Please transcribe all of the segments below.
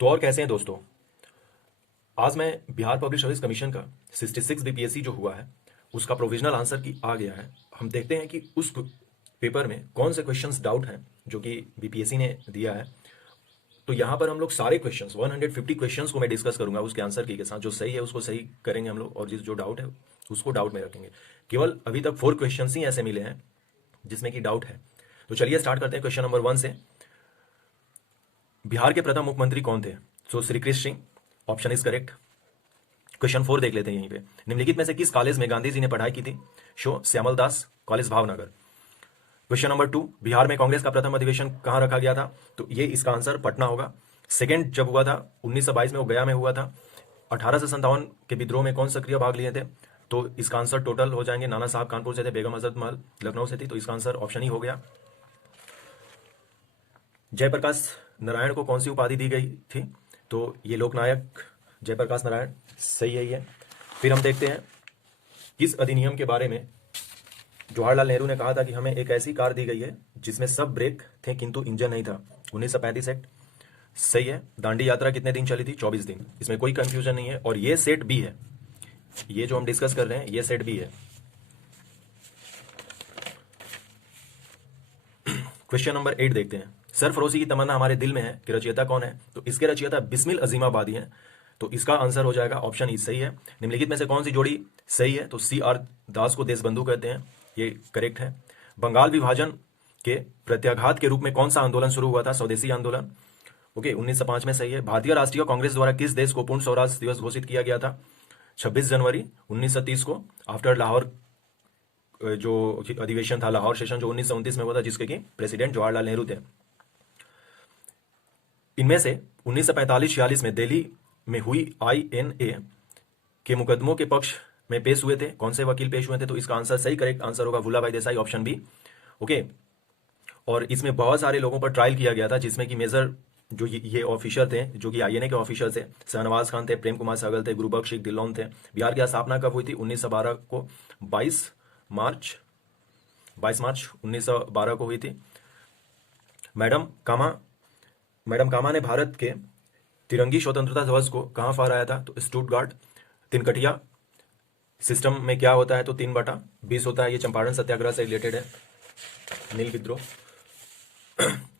तो और कैसे हैं दोस्तों। आज मैं बिहार पब्लिक सर्विस कमीशन का 66 बीपीएससी जो हुआ है उसका प्रोविजनल आंसर की आ गया है। हम देखते हैं कि उस पेपर में कौन से क्वेश्चंस डाउट हैं जो कि बीपीएससी ने दिया है। तो यहाँ पर हम लोग सारे क्वेश्चंस 150 क्वेश्चंस को मैं डिस्कस करूंगा उसके आंसर की के साथ। जो सही है उसको सही करेंगे हम लोग और जो डाउट है उसको डाउट में रखेंगे। केवल अभी तक 4 क्वेश्चंस ही ऐसे मिले हैं जिसमें कि डाउट है। तो चलिए स्टार्ट करते हैं क्वेश्चन नंबर 1 से। बिहार के प्रथम मुख्यमंत्री कौन थे? So Shri Krishna Singh, option is correct. Question 4 देख लेते हैं यहीं पे। निम्नलिखित में से किस कॉलेज में गांधी जी ने पढ़ाई की थी? So Shyamal Das college Bhavnagar. Question number 2, Bihar में कांग्रेस का प्रथम अधिवेशन कहां रखा गया था? तो ये इसका आंसर पटना होगा। सेकेंड जब हुआ था 1922 में वो गया में हुआ था। 1857 के विद्रोह में कौन सक्रिय भाग लिए थे? तो इसका आंसर टोटल हो जाएंगे। नाना साहब कानपुर से थे, बेगम हजरत महल लखनऊ से थी, तो इसका आंसर ऑप्शन ही हो गया। जयप्रकाश नारायण को कौन सी उपाधि दी गई थी? तो ये लोकनायक जयप्रकाश नारायण, सही है ये। फिर हम देखते हैं किस अधिनियम के बारे में जवाहरलाल नेहरू ने कहा था कि हमें एक ऐसी कार दी गई है जिसमें सब ब्रेक थे किंतु इंजन नहीं था। 1935 एक्ट, सही है। दांडी यात्रा कितने दिन चली थी? 24 दिन। इसमें कोई कंफ्यूजन नहीं है। और ये सेट बी है, ये जो हम डिस्कस कर रहे हैं ये सेट बी है। क्वेश्चन नंबर 8 देखते हैं। सरफरोशी की तमन्ना हमारे दिल में है कि रचयिता कौन है? तो इसके रचयिता बिस्मिल अजीमाबादी हैं। तो इसका आंसर हो जाएगा ऑप्शन ई, सही है। निम्नलिखित में से कौन सी जोड़ी सही है? तो सी आर दास को देशबंधु कहते हैं, ये करेक्ट है। बंगाल विभाजन के प्रत्याघात के रूप में कौन सा आंदोलन शुरू हुआ था? स्वदेशी आंदोलन, ओके, 1905 में, सही है। भारतीय राष्ट्रीय कांग्रेस द्वारा किस देश को पूर्ण स्वराज दिवस घोषित किया गया था? 26 जनवरी 1930 को, आफ्टर लाहौर जो अधिवेशन था, लाहौर सेशन जो 1929 में हुआ था, जिसके कि प्रेसिडेंट जवाहरलाल नेहरू थे। इनमें से 1945-46 में दिल्ली में हुई आईएनए के मुकदमों के पक्ष में पेश हुए थे कौन से वकील पेश हुए थे? तो इसका आंसर सही करेक्ट आंसर होगा भूला भाई देसाई, ऑप्शन बी, ओके। और इसमें बहुत सारे लोगों पर ट्रायल किया गया था जिसमें कि मेजर जो ये ऑफिसर थे जो कि आईएनए के ऑफिसर थे, शाहनवाज खान थे, प्रेम कुमार सहगल थे, गुरुबख्श शेख धिल्लोन थे। बिहार की स्थापना कब हुई थी? 1912 को, 22 मार्च 1912 को हुई थी। मैडम कामा ने भारत के तिरंगी स्वतंत्रता दिवस को कहां फहराया था? तो स्टुटगार्ट। तिनकटिया सिस्टम में क्या होता है? तो 3/20 होता है। ये चंपारण सत्याग्रह से रिलेटेड है, नील विद्रोह।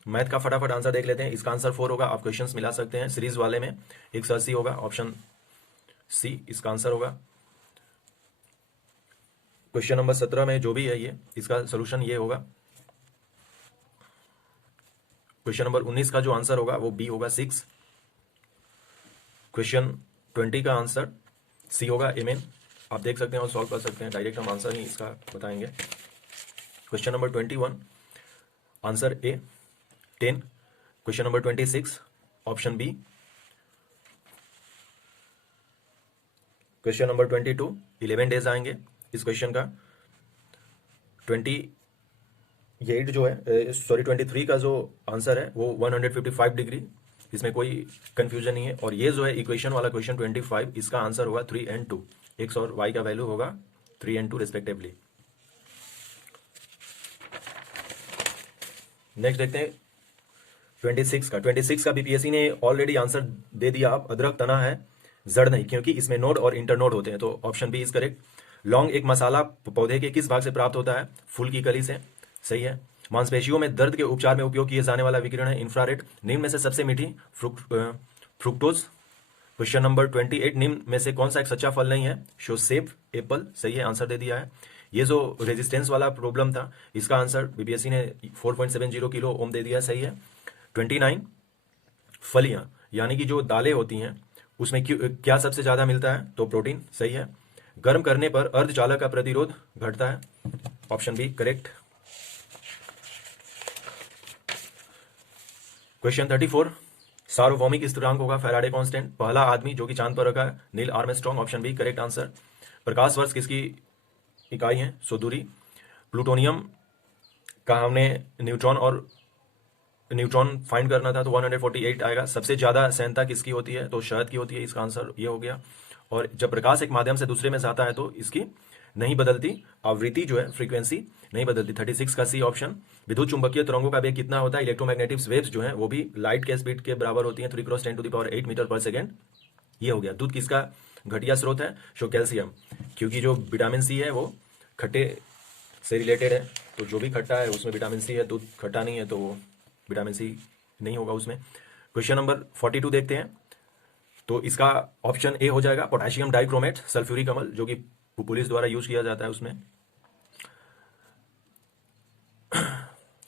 मैथ का फटाफट आंसर देख लेते हैं। इसका आंसर 4 होगा। आप क्वेश्चंस मिला सकते हैं। सीरीज वाले में 180 होगा, ऑप्शन सी इसका आंसर होगा। क्वेश्चन नंबर 17 में जो भी है ये इसका सोल्यूशन ये होगा। क्वेश्चन नंबर 19 का जो आंसर होगा वो बी होगा, 6। क्वेश्चन 20 का आंसर सी होगा, एमएन। आप देख सकते हैं और सॉल्व कर सकते हैं, डायरेक्ट हम आंसर ही इसका बताएंगे। Question number 21 answer a, 10। Question number 26 option b. Question number 22 11 days आएंगे इस क्वेश्चन का। 28 जो है, सॉरी 23 का जो आंसर है वो 155 डिग्री, इसमें कोई कंफ्यूजन नहीं है। और ये जो है इक्वेशन वाला क्वेश्चन 25, इसका आंसर होगा 3 and 2। एक्स और वाई का वैल्यू होगा 3 and 2 रिस्पेक्टिवली। नेक्स्ट देखते हैं 26 का बीपीएससी ने ऑलरेडी आंसर दे दिया। आप अदरक तना है जड़ नहीं, क्योंकि इसमें नोड और इंटरनोड होते हैं। तो ऑप्शन बी इज करेक्ट। लौंग एक मसाला पौधे के किस भाग से प्राप्त होता है? फूल की कली से, सही है। मांसपेशियों में दर्द के उपचार में उपयोग किए जाने वाला विकिरण है इंफ्रारेड। निम्न में से सबसे मीठी फ्रुक्टोज। क्वेश्चन नंबर 28 निम्न में से कौन सा एक सच्चा फल नहीं है? शो सेब, एप्पल, सही है, आंसर दे दिया है। ये जो रेजिस्टेंस वाला प्रॉब्लम था इसका आंसर बीपीएससी ने 4.70 किलो ओम दे दिया, सही है। 29 फलियां यानी कि जो दालें होती हैं उसमें क्या सबसे ज्यादा मिलता है? तो प्रोटीन, सही है। गर्म करने पर अर्धचालक का प्रतिरोध घटता है, ऑप्शन बी करेक्ट। क्वेश्चन 34 सार्वभौमिक स्थिरांक होगा फैराडे कांस्टेंट। पहला आदमी जो कि चांद पर रखा है Neil Armstrong, option B correct answer. प्रकाश वर्ष किसकी इकाई है? सो दूरी। प्लूटोनियम का हमने न्यूट्रॉन फाइंड करना था तो 148 आएगा। सबसे ज्यादा सहनता किसकी होती है? तो शहद की होती है, इसका आंसर ये हो गया। और जब प्रकाश एक माध्यम से दूसरे में जाता है तो इसकी नहीं बदलती, आवृत्ति जो है फ्रीक्वेंसी नहीं बदलती। 36 का सी ऑप्शन। विद्युत चुंबकीय तरंगों का वेग कितना होता है? इलेक्ट्रोमैग्नेटिक वेव्स जो है वो भी लाइट के स्पीड के बराबर होती है, 3 × 10⁸ मीटर पर सेकेंड। ये हो गया। दूध किसका घटिया स्रोत है? सो कैल्शियम, क्योंकि जो विटामिन सी है वो खट्टे से रिलेटेड है, तो जो भी खट्टा है उसमें विटामिन सी है, दूध खट्टा नहीं है तो वो विटामिन सी नहीं होगा उसमें। क्वेश्चन नंबर 42 देखते हैं, तो इसका ऑप्शन ए हो जाएगा पोटेशियम डाइक्रोमेट सल्फ्यूरिक अम्ल, जो कि पुलिस द्वारा यूज किया जाता है उसमें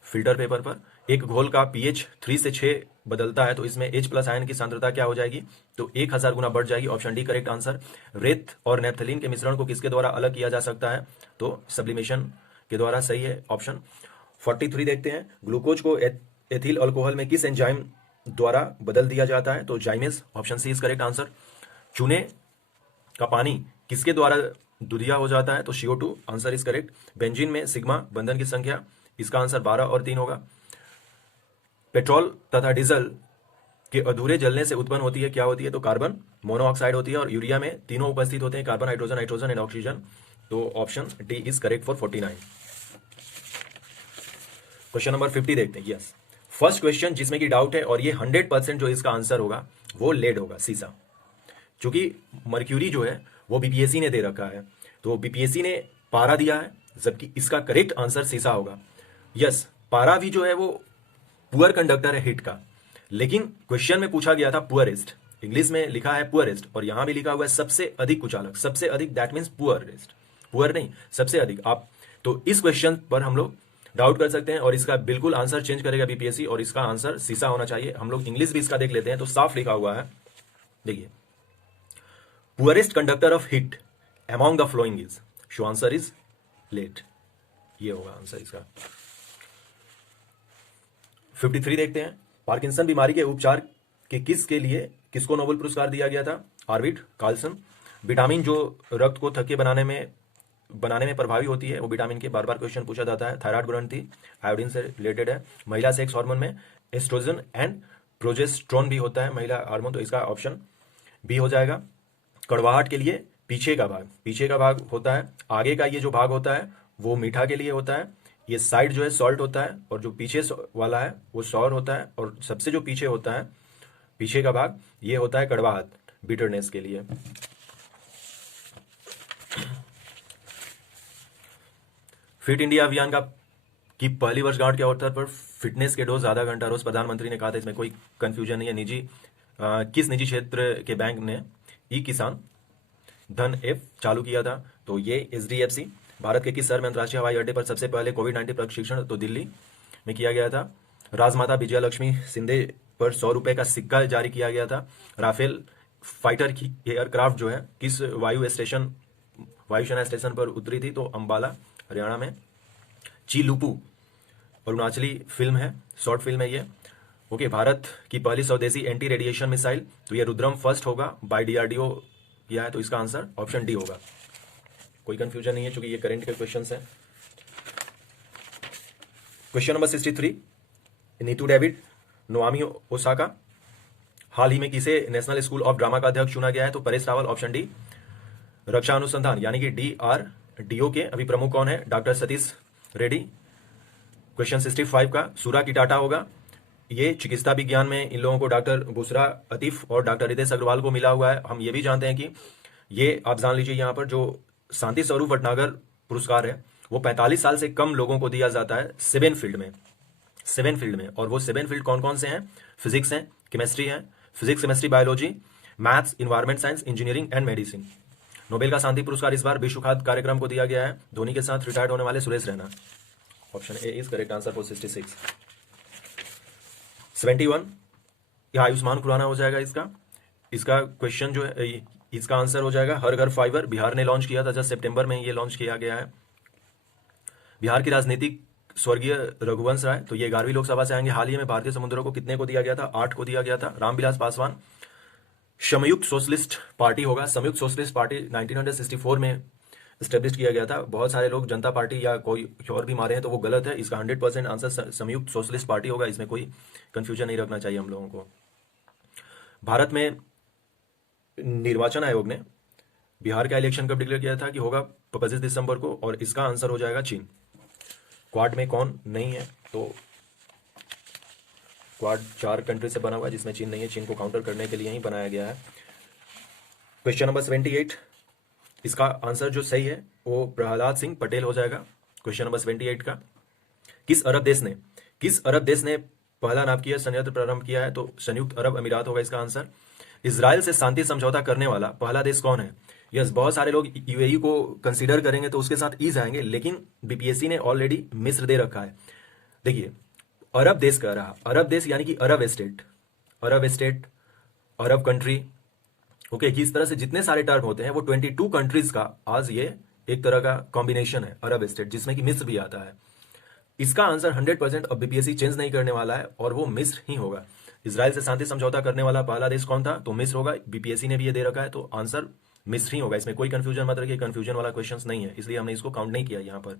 फिल्टर पेपर पर। एक घोल का पीएच 3 से 6 बदलता है तो इसमें H+ आयन की सांद्रता क्या हो जाएगी? तो 1000 गुना बढ़ जाएगी। Option D correct answer. रेत और नेफ्थलीन के मिश्रण को किसके द्वारा अलग किया जा सकता है? तो सब्लिमेशन के द्वारा, सही है ऑप्शन। 43 देखते हैं, ग्लूकोज को एथिल अल्कोहल में किस एंजाइम द्वारा बदल दिया जाता है? तो जाइमेज, option c is correct answer. चूने का पानी किसके द्वारा दुधिया हो जाता है? तो CO2, answer is correct. Benzene में सिग्मा बंधन की संख्या, इसका आंसर 12 और 3 होगा। पेट्रोल तथा डीजल के अधूरे जलने से उत्पन्न होती है क्या होती है? तो कार्बन मोनोऑक्साइड होती है, और यूरिया में तीनों उपस्थित होते हैं, carbon, hydrogen, nitrogen and oxygen. तो option D is correct for 49। Question number 50 देखते हैं। यस, फर्स्ट क्वेश्चन जिसमें कि डाउट है, और ये 100% जो इसका आंसर होगा वो लेड होगा, सीसा। क्योंकि मर्क्यूरी जो है वो बीपीएससी ने दे रखा है, तो बीपीएससी ने पारा दिया है, जबकि इसका करेक्ट आंसर सीसा होगा। यस, पारा भी जो है वो पुअर कंडक्टर है हिट का, लेकिन क्वेश्चन में पूछा गया था पुअरेस्ट, इंग्लिश में लिखा है पुअरेस्ट, और यहां भी लिखा हुआ है सबसे अधिक कुचालक, सबसे अधिक, दैट मीन्स पुअरेस्ट, पुअर नहीं, सबसे अधिक। आप तो इस क्वेश्चन पर हम लोग डाउट कर सकते हैं, और इसका बिल्कुल आंसर चेंज करेगा बीपीएससी, और इसका आंसर सीसा होना चाहिए। हम लोग इंग्लिश भी इसका देख लेते हैं, तो साफ लिखा हुआ है, देखिए, poorest conductor of heat among the following is, so answer is lead, ये होगा आंसर इसका। 53 देखते हैं, पार्किंसन बीमारी के उपचार के किसके लिए किसको नोबेल पुरस्कार दिया गया था? आर्विड, कार्लसन। विटामिन जो रक्त को थक्के बनाने में प्रभावी होती है, वो विटामिन के बार बार क्वेश्चन पूछा जाता है। थायराइड ग्रंथि आयोडीन से रिलेटेड है। महिला सेक्स हार्मोन में एस्ट्रोजन एंड प्रोजेस्ट्रोन भी होता है, महिला हार्मोन, तो इसका ऑप्शन बी हो जाएगा। कड़वाहट के लिए पीछे का भाग होता है, आगे का ये जो भाग होता है वो मीठा के लिए होता है, ये साइड जो है सॉल्ट होता है, और जो पीछे वाला है वो सॉर होता है, और सबसे जो पीछे होता है, पीछे का भाग, ये होता है कड़वाहट, बिटरनेस के लिए। फिट इंडिया अभियान की पहली वर्षगांठ के अवसर पर फिटनेस के डोज आधा घंटा रोज प्रधानमंत्री ने कहा था, इसमें कोई कंफ्यूजन नहीं है। किस निजी क्षेत्र के बैंक ने ई किसान धन ऐप चालू किया था? तो ये HDFC। भारत के किस शहर में अंतर्राष्ट्रीय हवाई अड्डे पर सबसे पहले कोविड-19 प्रशिक्षण? तो दिल्ली में किया गया था। राजमाता विजयालक्ष्मी सिंधे पर 100 रुपए का सिक्का जारी किया गया था। राफेल फाइटर की एयरक्राफ्ट जो है किस वायुसेना स्टेशन पर उतरी थी? तो अंबाला, हरियाणा में। चीलुपू अरुणाचली फिल्म है, शॉर्ट फिल्म है ये। ओके, भारत की पहली स्वदेशी एंटी रेडिएशन मिसाइल, तो ये रुद्रम फर्स्ट होगा, बाय DRDO किया है, तो इसका आंसर ऑप्शन डी होगा। कोई कंफ्यूजन नहीं है, क्योंकि ये करंट के क्वेश्चंस हैं। Question number 63, Neetu David, नोआमी Osaka. हाल ही में किसे नेशनल स्कूल ऑफ ड्रामा का अध्यक्ष चुना गया है? तो परेश रावल, ऑप्शन डी। रक्षा अनुसंधान यानी कि DRDO के अभी प्रमुख कौन है? डॉक्टर सतीश रेड्डी। क्वेश्चन 65 का सूरा किटाटा होगा, ये चिकित्सा विज्ञान में इन लोगों को डॉक्टर बुशरा अतीफ और डॉक्टर रितेश अग्रवाल को मिला हुआ है। हम ये भी जानते हैं कि ये आप जान लीजिए, यहाँ पर जो शांति स्वरूप भटनागर पुरस्कार है वो 45 साल से कम लोगों को दिया जाता है 7 फील्ड में। और वो 7 फील्ड कौन कौन से हैं? फिजिक्स है, केमिस्ट्री है, physics, chemistry, biology, maths, environment science, engineering and medicine. Nobel का शांति पुरस्कार इस बार विश्व खाद्य कार्यक्रम को दिया गया है धोनी के साथ रिटायर्ड होने वाले Suresh Raina. Option a is correct answer for 66। 71, यह आयुष्मान खुराना हो जाएगा इसका क्वेश्चन जो है, इसका आंसर हो जाएगा हर घर फाइबर। बिहार ने लॉन्च किया था, जब सितंबर में ये लॉन्च किया गया है। बिहार की राजनीतिक स्वर्गीय रघुवंश राय, तो ये 11वीं लोकसभा से आएंगे। हाल ही में भारतीय समुद्रों को कितने को दिया गया था? 8 को दिया गया था। रामविलास पासवान, संयुक्त सोशलिस्ट पार्टी होगा, संयुक्त सोशलिस्ट पार्टी 1964 में स्टेब्लिश किया गया था। बहुत सारे लोग जनता पार्टी या कोई और भी मारे हैं, तो वो गलत है। इसका 100% आंसर संयुक्त सोशलिस्ट पार्टी होगा, इसमें कोई कंफ्यूजन नहीं रखना चाहिए हम लोगों को। भारत में निर्वाचन आयोग ने बिहार का इलेक्शन कब डिक्लेयर किया था कि होगा? 25 दिसंबर को, और इसका आंसर हो जाएगा चीन। क्वाड में कौन नहीं है? तो क्वाड 4 कंट्री से बना हुआ है जिसमें चीन नहीं है। चीन को काउंटर करने के लिए ही बनाया गया है। क्वेश्चन नंबर 78, इसका आंसर जो सही है वो प्रहलाद सिंह पटेल हो जाएगा। क्वेश्चन नंबर 78 का, किस अरब देश ने पहला नाभिकीय संयंत्र प्रारंभ किया है? तो संयुक्त अरब अमीरात होगा इसका आंसर। इजराइल से शांति समझौता करने वाला पहला देश कौन है? यस, बहुत सारे लोग यूएई को कंसीडर करेंगे तो उसके साथ ई जाएंगे, लेकिन बीपीएससी ने ऑलरेडी मिस्र दे रखा है। देखिए, अरब देश कह रहा, अरब देश यानी कि अरब स्टेट, अरब कंट्री। ओके, किस तरह से जितने सारे टर्म होते हैं वो 22 कंट्रीज का आज ये एक तरह का कॉम्बिनेशन है, अरब स्टेट, जिसमें कि मिस्र भी आता है। इसका आंसर 100% अब बीपीएससी चेंज नहीं करने वाला है और वो मिस्र ही होगा। इजराइल से शांति समझौता करने वाला पहला देश कौन था? तो मिस्र होगा। बीपीएससी ने भी ये दे रखा है, तो आंसर मिस्र ही होगा। इसमें कोई कंफ्यूजन मत रखिए, कंफ्यूजन वाला क्वेश्चन नहीं है, इसलिए हमने इसको काउंट नहीं किया यहाँ पर।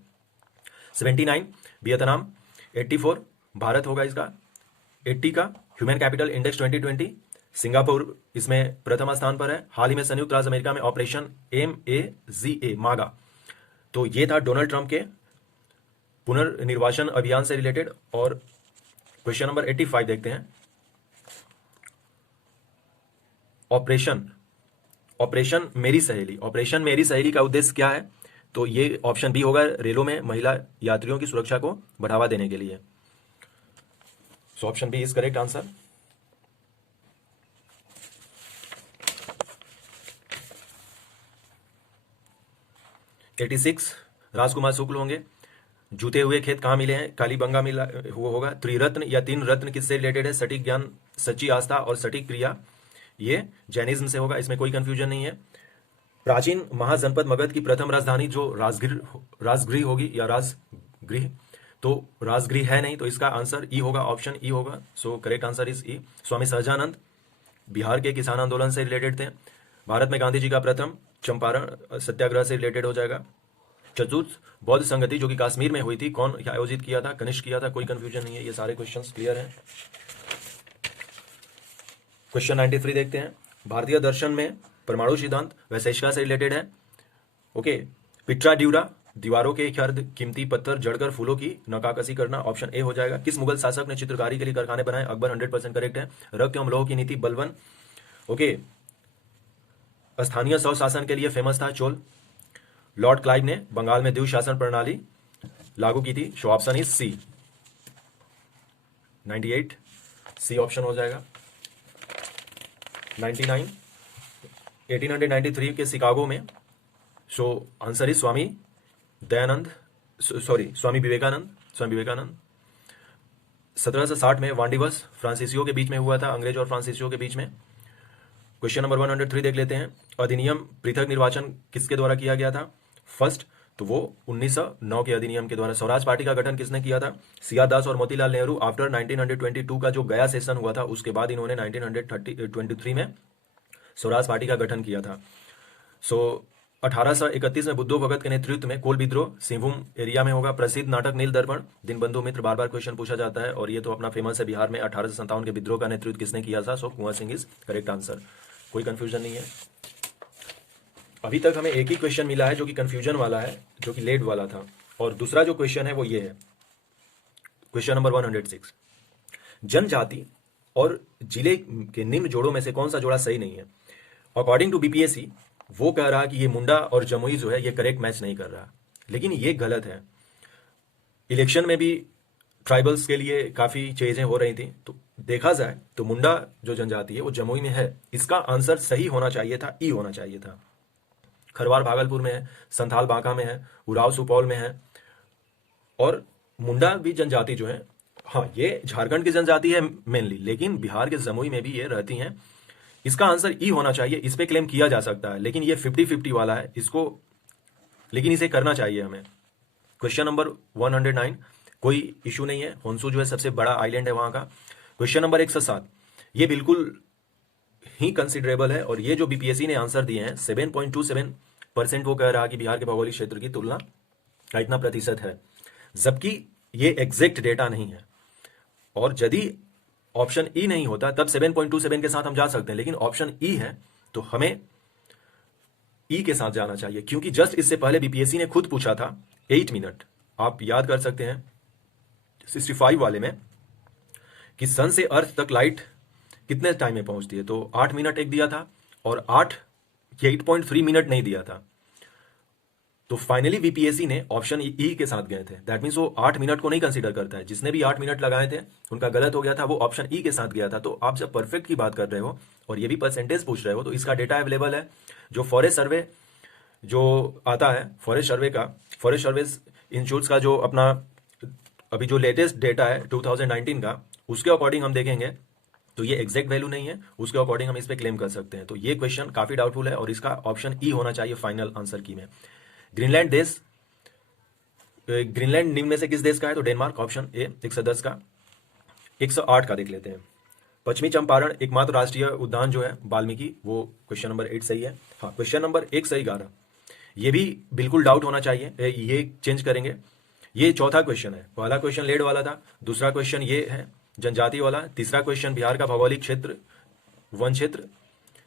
79 वियतनाम, 84 भारत होगा इसका, 80 का ह्यूमन कैपिटल इंडेक्स 2020 सिंगापुर इसमें प्रथम स्थान पर है। हाल ही में संयुक्त राज्य अमेरिका में ऑपरेशन MAGA मागा, तो ये था डोनाल्ड ट्रंप के पुनर्निर्वाचन अभियान से रिलेटेड। और क्वेश्चन नंबर 85 देखते हैं। ऑपरेशन मेरी सहेली का उद्देश्य क्या है? तो ये ऑप्शन बी होगा, रेलों में महिला यात्रियों की सुरक्षा को बढ़ावा देने के लिए। So option B is correct answer. Rajkumar Shukla होंगे। जूते हुए खेत कहाँ मिले हैं? कालीबंगा मिला हुआ होगा। त्रिरत्न या 3 रत्न किससे रिलेटेड है? सटीक ज्ञान, सच्ची आस्था और सटीक क्रिया, ये जैनिज्म से होगा, इसमें कोई कंफ्यूजन नहीं है। प्राचीन महाजनपद मगध की प्रथम राजधानी जो राजगृह होगी या राजगृह, तो राजगृह है नहीं, तो इसका आंसर ई होगा, ऑप्शन ई होगा। सो करेक्ट आंसर इज ई। स्वामी सहजानंद बिहार के किसान आंदोलन से रिलेटेड थे। भारत में गांधी जी का प्रथम चंपारण सत्याग्रह से रिलेटेड हो जाएगा। चतुर्थ बौद्ध संगति जो कि कश्मीर में हुई थी, कौन आयोजित किया था? कनिष्क किया था, कोई कंफ्यूजन नहीं है, ये सारे क्वेश्चंस क्लियर हैं। क्वेश्चन 93 देखते हैं। भारतीय दर्शन में परमाणु सिद्धांत वैशेषिका से रिलेटेड है। ओके, पिट्रा ड्यूरा, दीवारों के अर्ध कीमती पत्थर जड़कर फूलों की नकाकशी करना, ऑप्शन ए हो जाएगा। किस मुगल शासक ने चित्रकारी के लिए कारखाने बनाए? अकबर, 100% करेक्ट है। रक्त एवं लौह की नीति बलबन। ओके, स्थानीय स्वशासन के लिए फेमस था चोल। लॉर्ड क्लाइव ने बंगाल में द्विशासन शासन प्रणाली लागू की थी। So option is c, 98 c option हो जाएगा। 99 1893 के शिकागो में, so answer is Swami Vivekananda. 1760 में वान दिवस फ्रांसीसियों के बीच में हुआ था, अंग्रेज और फ्रांसीसियों के बीच में। क्वेश्चन नंबर 103 देख लेते हैं। अधिनियम पृथक निर्वाचन किसके द्वारा किया गया था? फर्स्ट, तो वो 1909 के अधिनियम के द्वारा। स्वराज पार्टी का गठन किसने किया था? सीआर दास और मोतीलाल नेहरू। आफ्टर 1922 का जो गया सेशन हुआ था उसके बाद इन्होंने 1923 में स्वराज पार्टी का गठन किया था। सो 1831 में बुद्धो भगत के नेतृत्व में कोल विद्रोह सिंहभूम एरिया में होगा। प्रसिद्ध नाटक नील दर्पण, दीनबंधु मित्र, बार बार क्वेश्चन पूछा जाता है और ये तो अपना फेमस है। बिहार में 1857 के विद्रोह का नेतृत्व किसने किया था? सो Kunwar Singh is correct answer, कोई कंफ्यूजन नहीं है। अभी तक हमें एक ही क्वेश्चन मिला है जो कि कंफ्यूजन वाला है, जो कि लेट वाला था, और दूसरा जो क्वेश्चन है वो ये है, क्वेश्चन नंबर 106। जनजाति और जिले के निम्न जोड़ों में से कौन सा जोड़ा सही नहीं है? अकॉर्डिंग टू बीपीएससी वो कह रहा कि ये मुंडा और जमुई जो है ये करेक्ट मैच नहीं कर रहा, लेकिन ये गलत है। इलेक्शन में भी ट्राइबल्स के लिए काफी चीजें हो रही थी, तो देखा जाए तो मुंडा जो जनजाति है वो जमुई में है। इसका आंसर सही होना चाहिए था, ई होना चाहिए था। खरवार भागलपुर में है, संथाल बांका में है, उराव सुपौल में है, और मुंडा भी जनजाति जो है, हाँ ये झारखंड की जनजाति है मेनली, लेकिन बिहार के जमुई में भी ये रहती हैं। इसका आंसर ई होना चाहिए। इस पे क्लेम किया जा सकता है, लेकिन ये 50-50 वाला है इसको, लेकिन इसे करना चाहिए हमें। क्वेश्चन नंबर 109, कोई इशू नहीं है, होन्सू जो है सबसे बड़ा आइलैंड है वहां का। क्वेश्चन नंबर 107, ये बिल्कुल ही कंसिडरेबल है, और ये जो बीपीएससी ने आंसर दिए हैं 7.27% वो कह रहा कि बिहार के भौगोलिक क्षेत्र की तुलना का इतना प्रतिशत है, जबकि ये एग्जैक्ट डेटा नहीं है। और यदि ऑप्शन ई नहीं होता तब 7.27 के साथ हम जा सकते हैं, लेकिन ऑप्शन ई है तो हमें ई के साथ जाना चाहिए, क्योंकि जस्ट इससे पहले बीपीएससी ने खुद पूछा था 8 मिनट, आप याद कर सकते हैं 65 वाले में, कि सन से अर्थ तक लाइट कितने टाइम में पहुंचती है, तो 8 मिनट एक दिया था और 8.3 मिनट नहीं दिया था। तो फाइनली बीपीएससी ने ऑप्शन ई के साथ गए थे। दैट मीन्स वो 8 मिनट को नहीं कंसीडर करता है। जिसने भी 8 मिनट लगाए थे उनका गलत हो गया था, वो ऑप्शन ई के साथ गया था। तो आप जब परफेक्ट की बात कर रहे हो और ये भी परसेंटेज पूछ रहे हो, तो इसका डेटा अवेलेबल है। जो फॉरेस्ट सर्वे जो आता है, फॉरेस्ट सर्वे इंस्टीट्यूट का जो अपना अभी जो लेटेस्ट डेटा है 2019 का, उसके अकॉर्डिंग हम देखेंगे तो ये एग्जैक्ट वैल्यू नहीं है, उसके अकॉर्डिंग हम इस पे क्लेम कर सकते हैं। तो ये क्वेश्चन काफी डाउटफुल है और इसका ऑप्शन ई होना चाहिए फाइनल आंसर की में। ग्रीनलैंड देश, ग्रीनलैंड निम्न में से किस देश का है, तो डेनमार्क, ऑप्शन ए 110 का। 108 का देख लेते हैं। पश्चिमी चंपारण एकमात्र राष्ट्रीय उद्यान जो है वाल्मीकि, वो क्वेश्चन नंबर 8 सही है। हाँ, क्वेश्चन नंबर 1 सही 11, ये भी बिल्कुल डाउट होना चाहिए, ये चेंज करेंगे। ये चौथा क्वेश्चन है। पहला क्वेश्चन लेड वाला था, दूसरा क्वेश्चन ये है जनजाति वाला, तीसरा क्वेश्चन बिहार का भौगोलिक क्षेत्र वन क्षेत्र,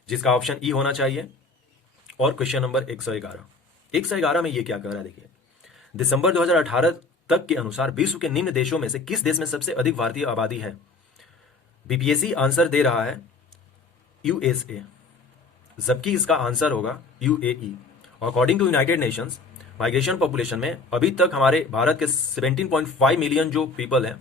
जिसका ऑप्शन ई होना चाहिए, और क्वेश्चन नंबर 111। 111 में ये क्या कह रहा है, देखिए, दिसंबर 2018 तक के अनुसार विश्व के निम्न देशों में से किस देश में सबसे अधिक भारतीय आबादी है। बीपीएससी आंसर दे रहा है यूएसए, जबकि इसका आंसर होगा UAE. According to United Nations migration population में अभी तक हमारे भारत के 17.5 मिलियन जो पीपल हैं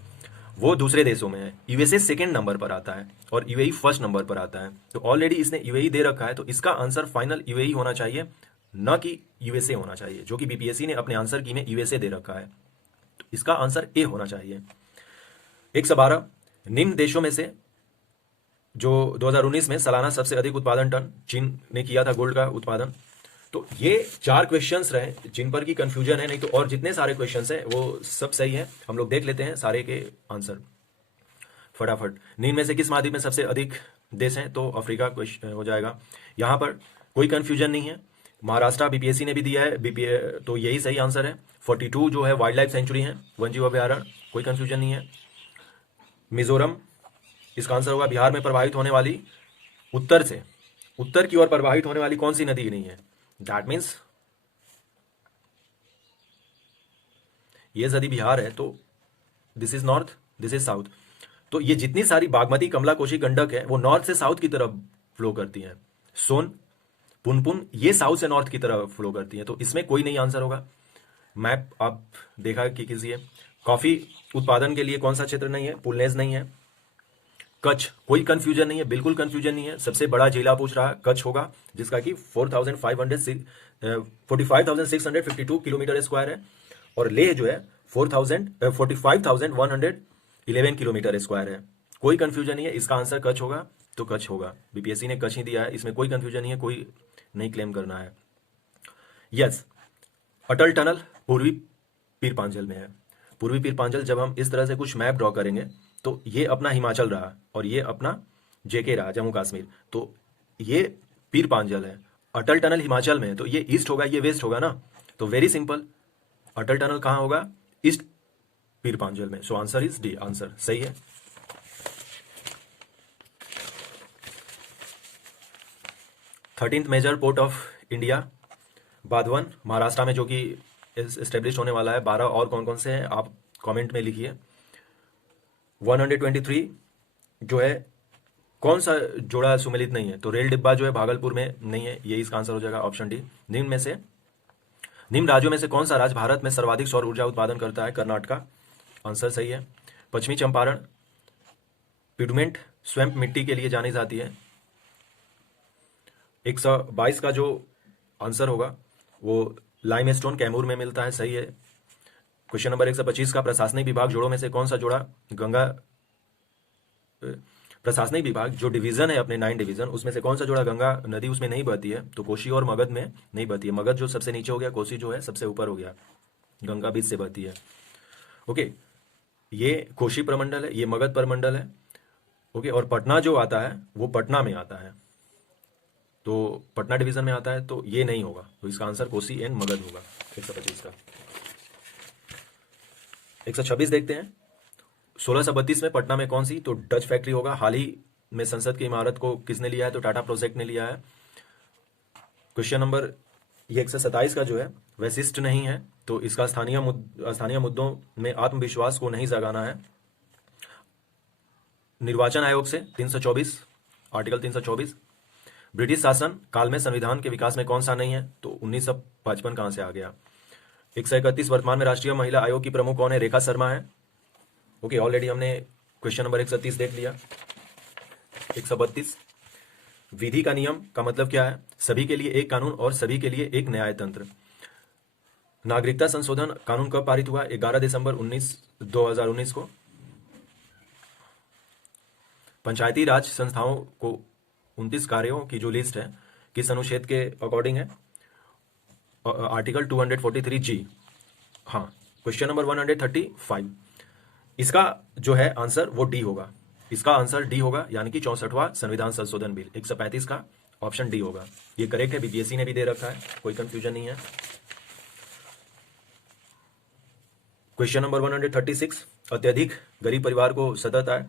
वो दूसरे देशों में है। यूएसए सेकंड नंबर पर आता है और यूएई फर्स्ट नंबर पर आता है। तो ऑलरेडी इसने यूएई दे रखा है, तो इसका आंसर फाइनल यूएई होना चाहिए, न कि यूएसए होना चाहिए, जो कि बीपीएससी ने अपने आंसर की में यूएसए दे रखा है। तो इसका आंसर ए होना चाहिए। 112, निम्न देशों में से जो 2019 में सालाना सबसे अधिक उत्पादन टन चीन ने किया था गोल्ड का उत्पादन। तो ये 4 क्वेश्चंस रहे जिन पर की कंफ्यूजन है, नहीं तो और जितने सारे क्वेश्चंस हैं वो सब सही है। हम लोग देख लेते हैं सारे के आंसर फटाफट। निम्न में से किस महाद्वीप में सबसे अधिक देश हैं, तो अफ्रीका क्वेश्चन हो जाएगा। यहाँ पर कोई कंफ्यूजन नहीं है। महाराष्ट्र बीपीएससी ने भी दिया है, तो यही सही आंसर है। 42 जो है वाइल्ड लाइफ सेंचुरी है, वन्यजीव अभ्यारण्य, कोई कंफ्यूजन नहीं है। मिजोरम, इसका आंसर होगा बिहार में प्रवाहित होने वाली उत्तर की ओर प्रवाहित होने वाली कौन सी नदी नहीं है। दैट मीन्स ये यदि बिहार है तो this is north, this is south. तो ये जितनी सारी बागमती, कमला, कोशी, गंडक है वो नॉर्थ से साउथ की तरफ फ्लो करती हैं। सोन, पुनपुन, ये साउथ से नॉर्थ की तरफ फ्लो करती है। तो इसमें कोई नहीं आंसर होगा। मैप आप देखा कि किसी है। कॉफी उत्पादन के लिए कौन सा क्षेत्र नहीं है, पुलनेज नहीं है। कच्छ, कोई कंफ्यूजन नहीं है, बिल्कुल कंफ्यूजन नहीं है। सबसे बड़ा जिला पूछ रहा है, कच्छ होगा, जिसका कि 45,652 किलोमीटर स्क्वायर है। और लेह जो है 45,111 किलोमीटर स्क्वायर है। कोई कंफ्यूजन नहीं है, इसका आंसर कच्छ होगा, तो कच्छ होगा। बीपीएससी ने कच्छ ही दिया है, इसमें कोई कंफ्यूजन नहीं है, कोई नहीं क्लेम करना है। यस, अटल टनल पूर्वी पीरपांचल में है। पूर्वी पीरपांचल, जब हम इस तरह से कुछ मैप ड्रॉ करेंगे तो ये अपना हिमाचल रहा और ये अपना जेके रहा, जम्मू कश्मीर। तो ये पीरपांचल है, अटल टनल हिमाचल में है, तो ये ईस्ट होगा, ये वेस्ट होगा ना। तो वेरी सिंपल, अटल टनल कहां होगा, ईस्ट पीरपांचल में। So answer is D, answer सही है। 13th major port of India, Vadhavan, Maharashtra में, जो कि एस्टेब्लिश होने वाला है। 12 और कौन कौन से हैं आप कमेंट में लिखिए। 123 जो है, कौन सा जोड़ा सुमेलित नहीं है, तो रेल डिब्बा जो है भागलपुर में नहीं है, ये इसका आंसर हो जाएगा ऑप्शन डी। निम्न राज्यों में से कौन सा राज्य भारत में सर्वाधिक सौर ऊर्जा उत्पादन करता है, कर्नाटका, आंसर सही है। पश्चिमी चंपारण पिडमेंट स्वैम्प मिट्टी के लिए जानी जाती है। 122 का जो आंसर होगा वो लाइमस्टोन कैमूर में मिलता है, सही है। क्वेश्चन नंबर 125 का प्रशासनिक विभाग जोड़ों में से कौन सा जोड़ा गंगा, प्रशासनिक विभाग जो डिवीजन है अपने 9 डिवीजन, उसमें से कौन सा जोड़ा गंगा नदी उसमें नहीं बहती है, तो कोसी और मगध में नहीं बहती है। मगध जो सबसे नीचे हो गया, कोसी जो है सबसे ऊपर हो गया, गंगा बीच से बहती है। ओके, ये कोसी प्रमंडल है, ये मगध प्रमंडल है। ओके, और पटना जो आता है वो पटना में आता है, तो पटना डिवीजन में आता है, तो ये नहीं होगा। तो इसका आंसर कोसी एंड मगध होगा 125 का। 126 देखते हैं। 1632 में पटना में कौन सी, तो डच फैक्ट्री होगा। हाल ही में संसद की इमारत को किसने लिया है, तो टाटा प्रोजेक्ट ने लिया है। क्वेश्चन नंबर ये 127 का जो है वैशिष्ट नहीं है, तो इसका स्थानीय मुद्दों में आत्मविश्वास को नहीं जगाना है। निर्वाचन आयोग से 324, आर्टिकल 324। ब्रिटिश शासन काल में संविधान के विकास में कौन सा नहीं है, तो 1955 कहां से आ गया। 131 वर्तमान में राष्ट्रीय महिला आयोग की प्रमुख कौन है, रेखा शर्मा है। ओके, ऑलरेडी हमने क्वेश्चन नंबर 130 देख लिया। 132, विधि का नियम का मतलब क्या है, सभी के लिए एक कानून और सभी के लिए एक न्याय तंत्र। नागरिकता संशोधन कानून कब पारित हुआ, 11 दिसंबर 2019 को। पंचायती राज संस्थाओं को 29 कार्यों की जो लिस्ट है किस अनुच्छेद के अकॉर्डिंग है, आर्टिकल 243G। हाँ, क्वेश्चन नंबर 135, इसका जो है आंसर वो डी होगा। इसका आंसर डी होगा, यानी कि 64वां संविधान संशोधन बिल 135 का ऑप्शन डी होगा। ये करेक्ट है, बीपीएससी ने भी दे रखा है, कोई कंफ्यूजन नहीं है। क्वेश्चन नंबर 136, अत्यधिक गरीब परिवार को सतत आय।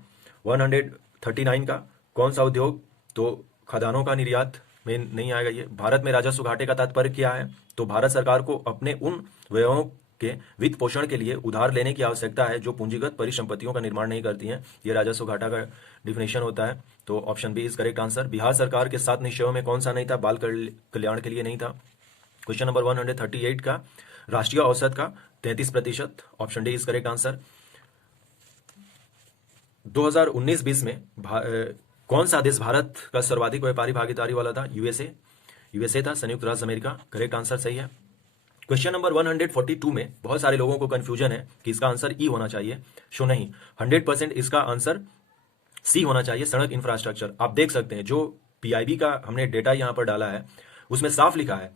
139 का कौन सा उद्योग, तो खदानों का निर्यात में नहीं आएगा ये। भारत में राजस्व घाटे का तात्पर्य क्या है, तो भारत सरकार को अपने उन व्ययों के वित्त पोषण के लिए उधार लेने की आवश्यकता है जो पूंजीगत परिसंपत्तियों का निर्माण नहीं करती हैं। ये राजस्व घाटा का डिफिनेशन होता है, तो option B is correct answer. Bihar सरकार के 7 निश्चयों में कौन सा नहीं था, बाल कल्याण के लिए नहीं था। क्वेश्चन नंबर 138 का राष्ट्रीय औसत का 33%, option D is correct answer. 2019-20 में कौन सा देश भारत का सर्वाधिक व्यापारी भागीदारी वाला था, यूएसए था, संयुक्त राज्य अमेरिका। करेक्ट आंसर सही है। क्वेश्चन नंबर 142 में बहुत सारे लोगों को कंफ्यूजन है कि इसका आंसर ई होना चाहिए, शो नहीं, 100% इसका आंसर सी होना चाहिए, सड़क इंफ्रास्ट्रक्चर। आप देख सकते हैं जो पीआईबी का हमने डेटा यहां पर डाला है उसमें साफ लिखा है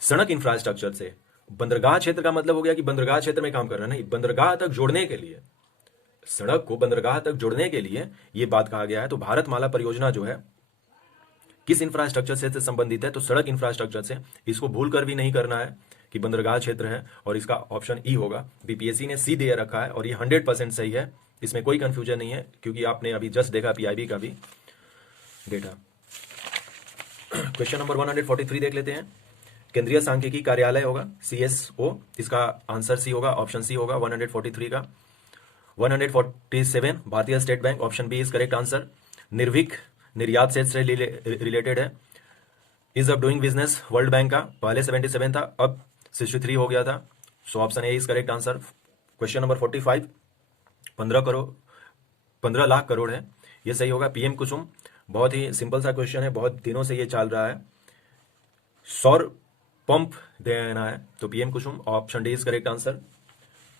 सड़क इंफ्रास्ट्रक्चर से बंदरगाह क्षेत्र का मतलब हो गया कि बंदरगाह क्षेत्र में काम करना, नहीं, बंदरगाह तक जोड़ने के लिए, सड़क को बंदरगाह तक जोड़ने के लिए ये बात कहा गया है। तो भारतमाला परियोजना जो है किस इंफ्रास्ट्रक्चर से संबंधित है, तो सड़क इंफ्रास्ट्रक्चर से। इसको भूल कर भी नहीं करना है कि बंदरगाह क्षेत्र है, और इसका ऑप्शन ई होगा। बीपीएससी ने सी दे रखा है और ये 100% सही है, इसमें कोई कंफ्यूजन नहीं है, क्योंकि आपने अभी जस्ट देखा पीआईबी का भी डेटा। क्वेश्चन नंबर 143 देख लेते हैं। केंद्रीय सांख्यिकी कार्यालय होगा, सीएसओ, इसका आंसर सी होगा, ऑप्शन सी होगा 143 का। 147 Bharatiya state bank, option B is correct answer. निर्भीक निर्यात से रिलेटेड है। Ease of doing business World Bank का पहले 77 था, अब 63 हो गया था, सो option a is correct answer. Question number 45, 15 lakh crore है, ये सही होगा। पीएम कुसुम, बहुत ही सिंपल सा क्वेश्चन है, बहुत दिनों से ये चल रहा है। सौर पंप देना है, तो PM Kusum, option D is correct answer.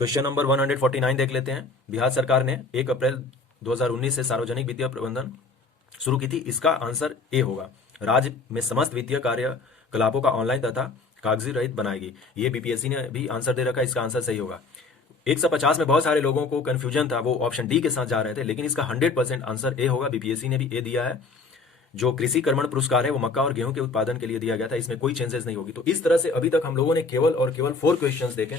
Question number 149 देख लेते हैं। बिहार सरकार ने 1 अप्रैल 2019 से सार्वजनिक वित्तीय प्रबंधन शुरू की थी, इसका आंसर ए होगा। राज्य में समस्त वित्तीय कार्यकलापों का ऑनलाइन तथा कागजी रहित बनाएगी, ये बीपीएससी ने भी आंसर दे रखा है, इसका आंसर सही होगा। 150 में बहुत सारे लोगों को कंफ्यूजन था, वो ऑप्शन डी के साथ जा रहे थे, लेकिन इसका 100% आंसर ए होगा। बीपीएससी ने भी ए दिया है। जो कृषि कर्मण पुरस्कार है वो मक्का और गेहूं के उत्पादन के लिए दिया गया था, इसमें कोई चेंजेस नहीं होगी। तो इस तरह से अभी तक हम लोगों ने केवल और केवल 4 क्वेश्चंस देखे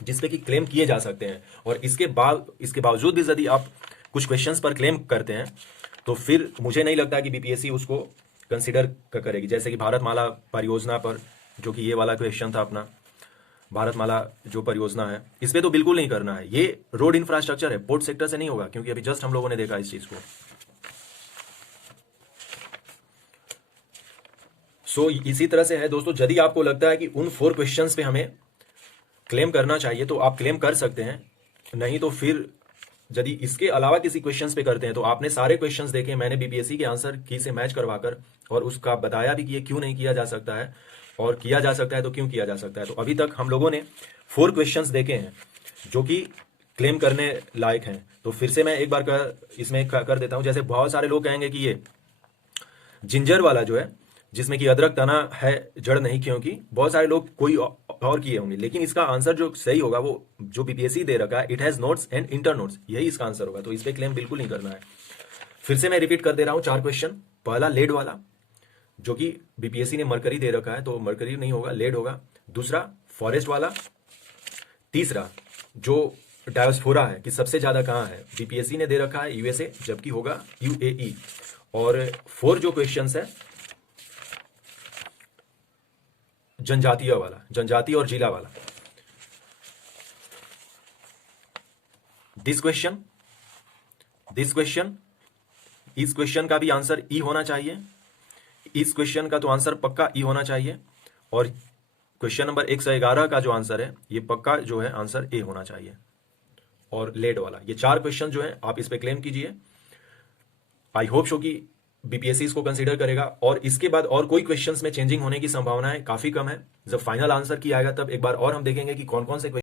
जिसपे कि क्लेम किए जा सकते हैं, और इसके बावजूद भी यदि आप कुछ क्वेश्चंस पर क्लेम करते हैं तो फिर मुझे नहीं लगता कि बीपीएससी उसको कंसिडर करेगी। जैसे कि भारतमाला परियोजना पर, जो कि ये वाला क्वेश्चन था अपना, भारतमाला जो परियोजना है इस पे तो बिल्कुल नहीं करना है। ये रोड इंफ्रास्ट्रक्चर है, पोर्ट सेक्टर से नहीं होगा, क्योंकि अभी जस्ट हम लोगों ने देखा इस चीज को। सो इसी तरह से है दोस्तों, यदि आपको लगता है कि उन 4 क्वेश्चंस पे हमें क्लेम करना चाहिए तो आप क्लेम कर सकते हैं, नहीं तो फिर यदि इसके अलावा किसी क्वेश्चंस पे करते हैं तो आपने सारे क्वेश्चंस देखे, मैंने बीपीएससी के आंसर की से मैच करवाकर और उसका बताया भी कि ये क्यों नहीं किया जा सकता है, और किया जा सकता है तो क्यों किया जा सकता है। तो अभी तक हम लोगों ने 4 क्वेश्चंस देखे हैं जो कि क्लेम करने लायक हैं। तो फिर से मैं एक बार इसमें कर देता हूं। जैसे बहुत सारे लोग कहेंगे कि ये जिंजर वाला जो है, जिसमें कि अदरक तना है जड़ नहीं, क्योंकि बहुत सारे लोग कोई और किए होंगे, लेकिन इसका आंसर जो सही होगा वो जो बीपीएससी दे रखा है, it has notes and inter notes, यही इसका आंसर होगा। तो इस पे क्लेम बिल्कुल नहीं करना है। फिर से मैं रिपीट कर दे रहा हूं 4 क्वेश्चन। पहला लेड वाला, जो कि बीपीएससी ने मरकरी दे रखा है, तो मरकरी नहीं होगा, लेड होगा। दूसरा फॉरेस्ट वाला। तीसरा जो डायोस्फोरा है कि सबसे ज्यादा कहां है, बीपीएससी ने दे रखा है यूएसए, जबकि होगा यूएई। और 4 जो क्वेश्चन है जनजातीय वाला, जनजातीय और जिला वाला। दिस क्वेश्चन इस क्वेश्चन का भी आंसर ई होना चाहिए। इस क्वेश्चन का तो आंसर पक्का ई होना चाहिए। और क्वेश्चन नंबर 111 का जो आंसर है ये पक्का जो है आंसर ए होना चाहिए। और लेड वाला, ये 4 क्वेश्चन जो है आप इस पे क्लेम कीजिए। आई होप शो कि बीपीएससी इसको कंसीडर करेगा। और इसके बाद और कोई क्वेश्चंस में चेंजिंग होने की संभावना है काफी कम है। जब फाइनल आंसर की आएगा तब एक बार और हम देखेंगे कि कौन कौन से